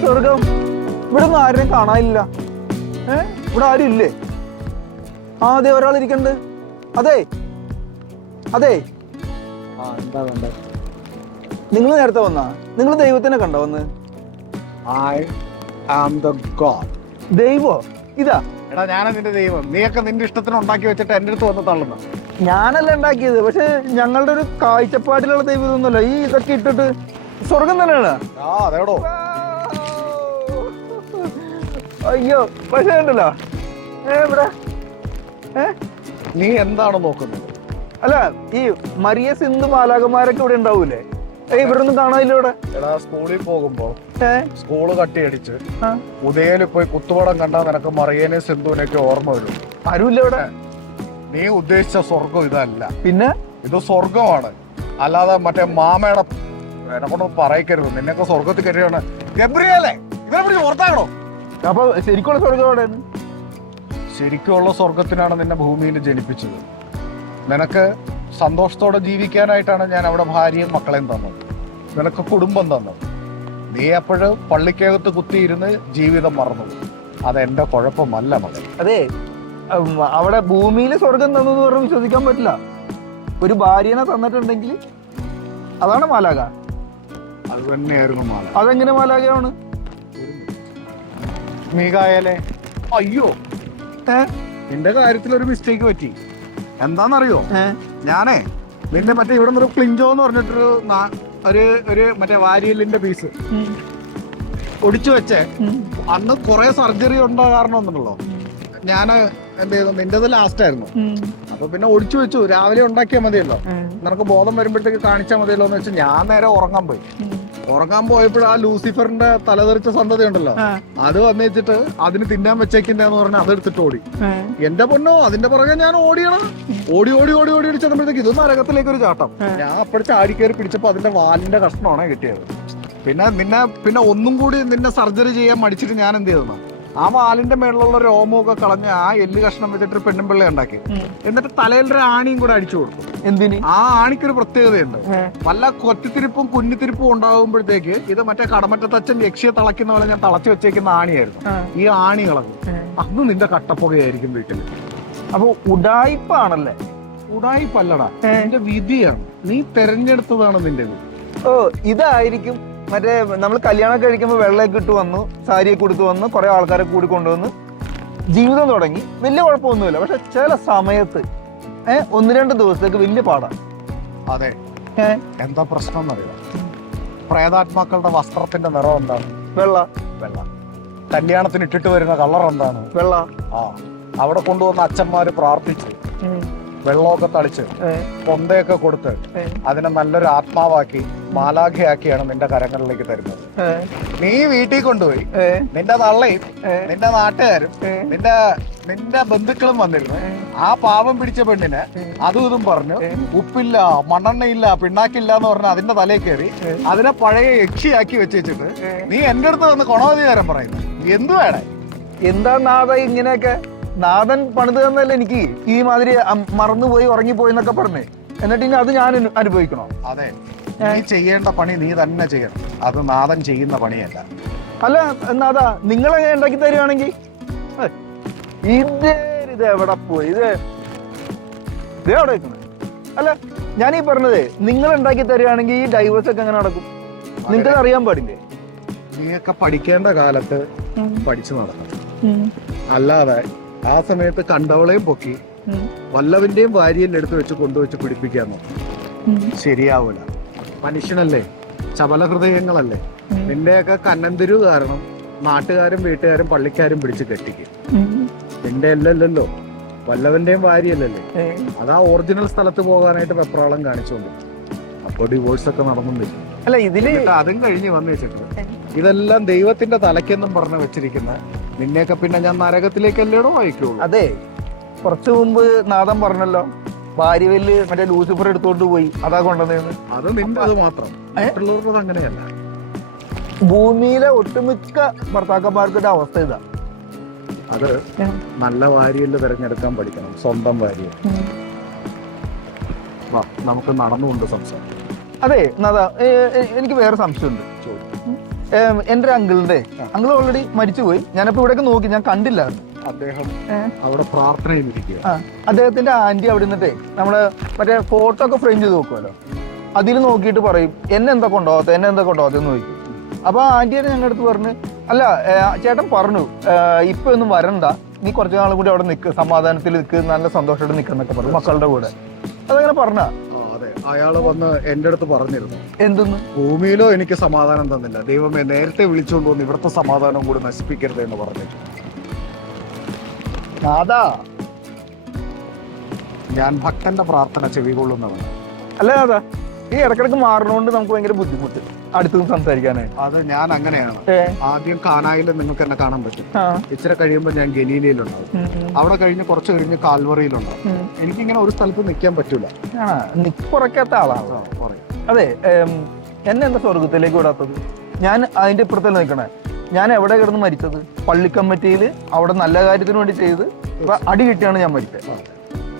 സ്വർഗം ഇവിടെ ഒന്നും ആരെയും കാണാനില്ല. ഏ? ഇവിടെ ആരും ഇല്ലേ? ആ അതെ ഒരാൾ ഇരിക്കണ്ട്. അതെ. അതെ. നിങ്ങൾ നേരത്തെ വന്നാ? നിങ്ങൾ ദൈവത്തിനെ കണ്ടോ വന്ന് ഐ ആം ദ ഗോഡ് ദൈവോ? ഇതാ. എടാ ഞാനാ നിന്റെ ദൈവം. നീയൊക്കെ നിന്റെ ഇഷ്ടത്തിന് ഉണ്ടാക്കി വെച്ചിട്ട് എന്റെ അടുത്ത് വന്ന് തള്ളുന്നു. ഞാനല്ല ഉണ്ടാക്കിയത്. പക്ഷെ ഞങ്ങളുടെ ഒരു കാഴ്ചപ്പാടിലുള്ള ദൈവം ഇതൊന്നുമല്ല. ഈ ഇതൊക്കെ ഇട്ടിട്ട് സ്വർഗം തന്നെയാണ്. ആ അതേടോ. അയ്യോ പക്ഷേ ഉണ്ടല്ലോ. ഏ ഇവിടെ ഏ? നീ എന്താണ് നോക്കുന്നത്? അല്ല ഈ മറിയ സിന്ധു മാലാകന്മാരൊക്കെ ഇവിടെ ഉണ്ടാവൂലേ? ഏയ് ഇവിടെ ഒന്നും കാണാനില്ല ഇവിടെ? എടാ സ്കൂളിൽ പോകുമ്പോ ഏ? സ്കൂൾ കട്ടിയടിച്ച് ഉദയയിൽ പോയി കുത്തുവടം കണ്ടാ നിനക്ക് മറിയനെ സിന്ധുവിനൊക്കെ ഓർമ്മ വരും. ആരുമില്ല ഇവിടെ? നീ ഉദ്ദേശിച്ച സ്വർഗം ഇതല്ല. പിന്നെ? ഇത് സ്വർഗമാണ് അല്ലാതെ മറ്റേ മാമയുടെ എന്നെ കൊണ്ട് പറയിക്കരുത്. നിന്നൊക്കെ സ്വർഗത്തിൽ കയറിയാണ് ഗബ്രിയല്ലേ ഇവരെ പിടിച്ച് ഓർത്താക്കണോ അപ്പൊ ശരിക്കുള്ള സ്വർഗം എവിടെയാണ് ശരിക്കുള്ള സ്വർഗത്തിനാണ് നിന്നെ ഭൂമിയിൽ ജനിപ്പിച്ചത്. നിനക്ക് സന്തോഷത്തോടെ ജീവിക്കാനായിട്ടാണ് ഞാൻ അവിടെ ഭാര്യയും മക്കളെയും തന്നത്. നിനക്ക് കുടുംബം തന്നത്. നീ അപ്പോഴ് പള്ളിക്കകത്ത് കുത്തിയിരുന്ന് ജീവിതം മറന്നു. അതെന്റെ കുഴപ്പമല്ല മകൻ. അതെ അവിടെ ഭൂമിയിൽ സ്വർഗം തന്നു എന്ന് പറഞ്ഞ് വിശ്വസിക്കാൻ പറ്റില്ല. ഒരു ഭാര്യനെ തന്നിട്ടുണ്ടെങ്കിൽ അതാണ് മാലാക അത് തന്നെയായിരുന്നു മാല അതെങ്ങനെ മാലാകയാണ് മീകായലെ അയ്യോ. എന്റെ നിന്റെ കാര്യത്തിൽ ഒരു മിസ്റ്റേക്ക് പറ്റി. എന്താന്നറിയോ? ഞാനേ നിന്റെ മറ്റേ ഇവിടെ നിന്നൊരു ക്ലിഞ്ചോ എന്ന് പറഞ്ഞിട്ടൊരു ഒരു ഒരു മറ്റേ വാരിയലിന്റെ പീസ് ഒടിച്ചു വെച്ചേ. അന്ന് കുറെ സർജറി ഉണ്ടോ കാരണം ഒന്നുണ്ടല്ലോ ഞാൻ എന്ത് ചെയ്തു? നിന്റേത് ലാസ്റ്റ് ആയിരുന്നു. അപ്പൊ പിന്നെ ഒടിച്ചു വെച്ചു. രാവിലെ ഉണ്ടാക്കിയാൽ മതിയല്ലോ. നിനക്ക് ബോധം വരുമ്പോഴത്തേക്ക് കാണിച്ചാൽ മതിയല്ലോ എന്ന് വെച്ചാൽ ഞാൻ നേരെ ഉറങ്ങാൻ പോയി. ഉറങ്ങാൻ പോയപ്പോഴും ആ ലൂസിഫറിന്റെ തലതെറിച്ച സന്തതി ഉണ്ടല്ലോ. അത് വന്നേച്ചിട്ട് അതിന് തിന്നാൻ വെച്ചേക്കിണ്ടെന്ന് പറഞ്ഞാൽ അതെടുത്തിട്ട് ഓടി. എന്റെ പൊന്നോ അതിന്റെ പുറകെ ഞാൻ ഓടിയണം. ഓടി ഓടി ഓടി ഓടി ഓടി ചെന്നപ്പോഴത്തേക്ക് ഇത് നരകത്തിലേക്ക് ഒരു ചാട്ടം ഞാൻ അപ്പഴ ചാടി കയറി പിടിച്ചപ്പോ അതിന്റെ വാലിന്റെ കഷ്ണമാണ് കിട്ടിയത്. പിന്നെ നിന്നെ പിന്നെ ഒന്നും കൂടി നിന്നെ സർജറി ചെയ്യാൻ മടിച്ചിട്ട് ഞാൻ എന്ത് ചെയ്തു? ആ വാലിന്റെ മേളിലുള്ള രോമമൊക്കെ കളഞ്ഞ് ആ എല്ല് കഷ്ണം വെച്ചിട്ട് പെണ്ണുമ്പിള്ള ഉണ്ടാക്കി. എന്നിട്ട് തലയിൽ ഒരു ആണിയും കൂടെ അടിച്ചു കൊടുത്തു. എന്തിന്? ആ ആണിക്കൊരു പ്രത്യേകതയുണ്ട്. പല കൊത്തിത്തിരിപ്പും കുഞ്ഞിത്തിരിപ്പും ഉണ്ടാകുമ്പോഴത്തേക്ക് ഇത് മറ്റേ കടമറ്റത്തച്ഛൻ യക്ഷിയെ തളയ്ക്കുന്ന പോലെ ഞാൻ തളച്ചു വെച്ചേക്കുന്ന ആണിയായിരുന്നു. ഈ ആണി കളഞ്ഞു അന്ന് നിന്റെ കട്ടപ്പുകയായിരിക്കും വീട്ടിൽ അപ്പൊ ഉടായിപ്പാണല്ലേ? ഉടായിപ്പല്ലടാ. നിന്റെ വിധിയാണ്. നീ തെരഞ്ഞെടുത്തതാണ് നിന്റെ വിധി ഓ ഇതായിരിക്കും. മറ്റേ നമ്മൾ കല്യാണം കഴിക്കുമ്പോൾ വെള്ളമൊക്കെ ഇട്ട് വന്നു സാരിയൊക്കെ കൊടുത്തു വന്നു കുറെ ആൾക്കാരെ കൂടി കൊണ്ടുവന്ന് ജീവിതം തുടങ്ങി. വലിയ കുഴപ്പമൊന്നുമില്ല. പക്ഷെ ചില സമയത്ത് ഒന്ന് രണ്ട് ദിവസത്തേക്ക് വലിയ പാടാണ് അതെ. എന്താ പ്രശ്നം എന്നറിയാം? പ്രേതാത്മാക്കളുടെ വസ്ത്രത്തിന്റെ നിറം എന്താണ്? വെള്ള. വെള്ള. കല്യാണത്തിന് ഇട്ടിട്ട് വരുന്ന കളർ എന്താണ്? വെള്ള. ആ. അവിടെ കൊണ്ടുവന്ന അച്ഛന്മാര് പ്രാർത്ഥിച്ച് വെള്ളമൊക്കെ തളിച്ച് പൊന്തയൊക്കെ കൊടുത്ത് അതിനെ നല്ലൊരു ആത്മാവാക്കി മാലാഖയാക്കിയാണ് നിന്റെ കരങ്ങളിലേക്ക് തരുന്നത്. നീ വീട്ടിൽ കൊണ്ടുപോയി. നിന്റെ തള്ളയും നിന്റെ നാട്ടുകാരും നിന്റെ നിന്റെ ബന്ധുക്കളും വന്നിരുന്നു. ആ പാവം പിടിച്ച പെണ്ണിനെ അതും ഇതും പറഞ്ഞു ഉപ്പില്ല മണ്ണെണ്ണയില്ല പിണ്ണാക്കില്ല എന്ന് പറഞ്ഞ അതിന്റെ തലയിൽ കയറി അതിനെ പഴയ യക്ഷിയാക്കി വെച്ചിട്ട് നീ എന്റെ അടുത്ത് വന്ന് കൊണോധികാരം പറയുന്നു. എന്തു വേണേ? എന്താ നാഥ ഇങ്ങനെയൊക്കെ? നാഥൻ പണിത് തന്നല്ലേ എനിക്ക് ഈ മാതിരി മറന്നുപോയി ഉറങ്ങിപ്പോയി എന്നൊക്കെ പറഞ്ഞേ. എന്നിട്ട് ഇനി അത് ഞാൻ അനു- അനുഭവിക്കണോ? അതെ. നീ ചെയ്യേണ്ട പണി നീ തന്നെ ചെയ്യണം. അത് നാഥൻ ചെയ്യുന്ന പണിയല്ല. അല്ല എന്നാതാ നിങ്ങൾ എങ്ങനെ ഉണ്ടാക്കി തരുവാണെങ്കിൽ? ഇത് ഇത് എവിടെ പോയി? ഇത് ഇത് എവിടെ അല്ല ഞാൻ ഈ പറഞ്ഞതേ നിങ്ങൾ ഉണ്ടാക്കി തരുവാണെങ്കിൽ ഈ ഡൈവേഴ്സ് ഒക്കെ എങ്ങനെ നടക്കും? നിങ്ങൾക്ക് അറിയാൻ പാടില്ലേ? നീയൊക്കെ പഠിക്കേണ്ട കാലത്ത് പഠിച്ചു നടക്കണം. അല്ലാതെ ആ സമയത്ത് കണ്ടവളെയും പൊക്കി വല്ലവന്റെയും വാരിയിൽ എടുത്ത് വെച്ച് കൊണ്ടുവച്ച് പിടിപ്പിക്കാമോ ശരിയാവൂല. മനുഷ്യനല്ലേ? ചപല ഹൃദയങ്ങളല്ലേ? നിന്റെയൊക്കെ കന്നന്തിരു കാരണം നാട്ടുകാരും വീട്ടുകാരും പള്ളിക്കാരും പിടിച്ച് കെട്ടിക്കും. നിന്റെ അല്ലല്ലോ വല്ലവന്റെയും വാരിയല്ലല്ലേ അതാ ഒറിജിനൽ സ്ഥലത്ത് പോകാനായിട്ട് വെപ്രാളം കാണിച്ചോണ്ട്. അപ്പൊ ഡിവോഴ്സ് ഒക്കെ നടന്നില്ല അല്ല ഇതിൽ അതും കഴിഞ്ഞ് വന്നു വെച്ചിട്ടുണ്ട് ഇതെല്ലാം ദൈവത്തിന്റെ തലക്കെന്നും പറഞ്ഞു വെച്ചിരിക്കുന്ന നിന്നെയൊക്കെ പിന്നെ ഞാൻ നരകത്തിലേക്കല്ലേടോ വായിക്കുള്ളൂ അതെ. കുറച്ചു മുമ്പ് നാദം പറഞ്ഞല്ലോ ഭാര്യവല്ല് മറ്റേ ലൂസിഫർ എടുത്തോണ്ട് പോയി. അതാ കൊണ്ടുവന്നു അത് നിന്റെ അത് മാത്രം. മറ്റുള്ളവർക്കത് അങ്ങനെയല്ല. ഭൂമിയിലെ ഒട്ടുമിക്ക ഭർത്താക്കന്മാർക്കൊരു അവസ്ഥ ഇതാ. അത് നല്ല വാരിയൽ തിരഞ്ഞെടുക്കാൻ പഠിക്കണം. സ്വന്തം ഭാര്യ വാ നമുക്ക് നടന്നുകൊണ്ട് സംസാരിക്കാം. അതെ എനിക്ക് വേറെ സംശയമുണ്ട്. എന്റെ എന്റെ അങ്കിളിന്റെ അങ്കിൾ ഓൾറെഡി മരിച്ചുപോയി. ഞാനിപ്പോ ഇവിടെയൊക്കെ നോക്കി ഞാൻ കണ്ടില്ല അദ്ദേഹം അവിടെ പ്രാർത്ഥന ചെയ്തിരിക്കുക അദ്ദേഹത്തിന്റെ ആന്റി അവിടെ നിന്നിട്ടേ നമ്മൾ മറ്റേ ഫോട്ടോ ഒക്കെ ഫ്രെയിം ചെയ്ത് നോക്കുമല്ലോ അതിൽ നോക്കിയിട്ട് പറയും എന്നെ എന്താ കൊണ്ടുപോകാത്ത എന്നെ എന്താ കൊണ്ടുപോകാത്ത എന്ന് ചോദിക്കും. അപ്പൊ ആ ആന്റിയുടെ ഞങ്ങളുടെ അടുത്ത് പറഞ്ഞു അല്ല ചേട്ടൻ പറഞ്ഞു ഇപ്പൊ ഒന്നും വരണ്ട. നീ കുറച്ചു നാളും കൂടി അവിടെ നിൽക്ക് സമാധാനത്തിൽ നിൽക്ക് നല്ല സന്തോഷമായിട്ട് നിൽക്കുന്നൊക്കെ പറഞ്ഞു മക്കളുടെ കൂടെ. അതങ്ങനെ പറഞ്ഞ? അയാൾ വന്ന് എന്റെ അടുത്ത് പറഞ്ഞിരുന്നു. എന്തെന്ന്? ഭൂമിയിലോ എനിക്ക് സമാധാനം തന്നില്ല. ദൈവമേ നേരത്തെ വിളിച്ചുകൊണ്ട് വന്ന് ഇവിടുത്തെ സമാധാനം കൂടി നശിപ്പിക്കരുത് എന്ന് പറഞ്ഞു നാദാ ഞാൻ ഭക്തന്റെ പ്രാർത്ഥന ചെവികൊള്ളുന്നവൻ. അല്ല നാദാ ഈ ഇടക്കിടക്ക് മാറണോണ്ട് നമുക്ക് ഭയങ്കര ബുദ്ധിമുട്ട് അടുത്തും സംസാരിക്കാനായി അത് ഞാൻ അങ്ങനെയാണ്. ആദ്യം കാനായിൽ നിങ്ങൾക്ക് എന്നെ കാണാൻ പറ്റും. ഇച്ചിരി കഴിയുമ്പോൾ ഞാൻ ഗലീലയിലുണ്ടാവും അവിടെ കഴിഞ്ഞ് കുറച്ച് കഴിഞ്ഞ് കാൽവറിയിലുണ്ടാവും. എനിക്ക് എനിക്കിങ്ങനെ ഒരു സ്ഥലത്ത് നിൽക്കാൻ പറ്റൂല. കുറയ്ക്കാത്ത ആളാണ്? അതെ എന്നെ എന്താ സ്വർഗത്തിലേക്ക് വിടാത്തത്? ഞാൻ അതിന്റെ ഇപ്പുറത്തല്ല നിൽക്കണേ ഞാൻ എവിടെ കിടന്ന് മരിച്ചത്? പള്ളിക്കമ്മറ്റിയിൽ അവിടെ നല്ല കാര്യത്തിന് വേണ്ടി ചെയ്ത് ഇപ്പൊ അടി കിട്ടിയാണ് ഞാൻ മരിച്ചത്.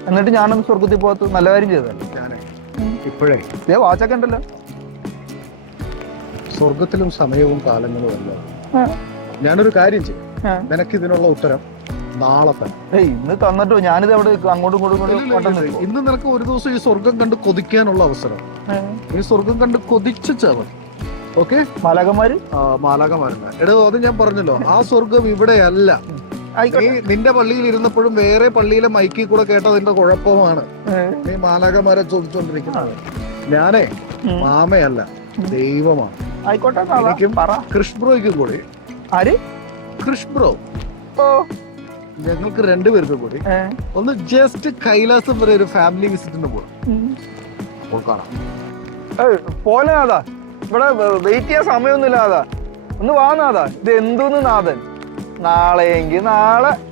എന്നിട്ട് ഞാനൊന്ന് സ്വർഗത്തിൽ പോകാത്ത നല്ല കാര്യം ചെയ്തല്ലോ ഇപ്പോഴേ? ഇതേ വാച്ചൊക്കെ ഉണ്ടല്ലോ. സ്വർഗത്തിലും സമയവും കാലങ്ങളും അല്ല. ഞാനൊരു കാര്യം ചെയ്യും. നിനക്ക് ഇതിനുള്ള ഉത്തരം നാളെ തന്നെ. ഇന്ന് തന്നിട്ടോ ഞാനിത് അവിടെ അങ്ങോട്ടും ഇങ്ങോട്ടും ഇന്ന് നിനക്ക് ഒരു ദിവസം ഈ സ്വർഗം കണ്ട് കൊതിക്കാനുള്ള അവസരം ഏ, ഈ സ്വർഗം കണ്ട് കൊതിച്ചു ചവൻ ഓക്കെ മാലാകന്മാര് മാലാകമാരുണ്ട് എടോ അത് ഞാൻ പറഞ്ഞല്ലോ ആ സ്വർഗം ഇവിടെയല്ല നീ നിന്റെ പള്ളിയിൽ ഇരുന്നപ്പോഴും വേറെ പള്ളിയിലെ മൈക്കിൽ കൂടെ കേട്ടതിന്റെ കുഴപ്പമാണ്. നീ മാലാകമാരെ ചോദിച്ചോണ്ടിരിക്കുന്നത്. ഞാനേ മാമയല്ല ദൈവമാണ്. ആയിക്കോട്ടെ എനിക്കും പറ. കൃഷ് ബ്രോയ്ക്കും കൂടി. ആര്? കൃഷ്ബ്രോ ഓ. ഞങ്ങൾക്ക് രണ്ടുപേർക്ക് കൂടി. ഒന്ന് ജസ്റ്റ് കൈലാസം വരെ ഒരു ഫാമിലി വിസിറ്റിന് പോകണം പോലെ ഇവിടെ വെയിറ്റ് ചെയ്യാൻ സമയമൊന്നുമില്ലാതാ ഒന്ന് വാ നാഥ. ഇത് എന്തോന്ന് നാഥൻ? നാളെയെങ്കിൽ നാളെ.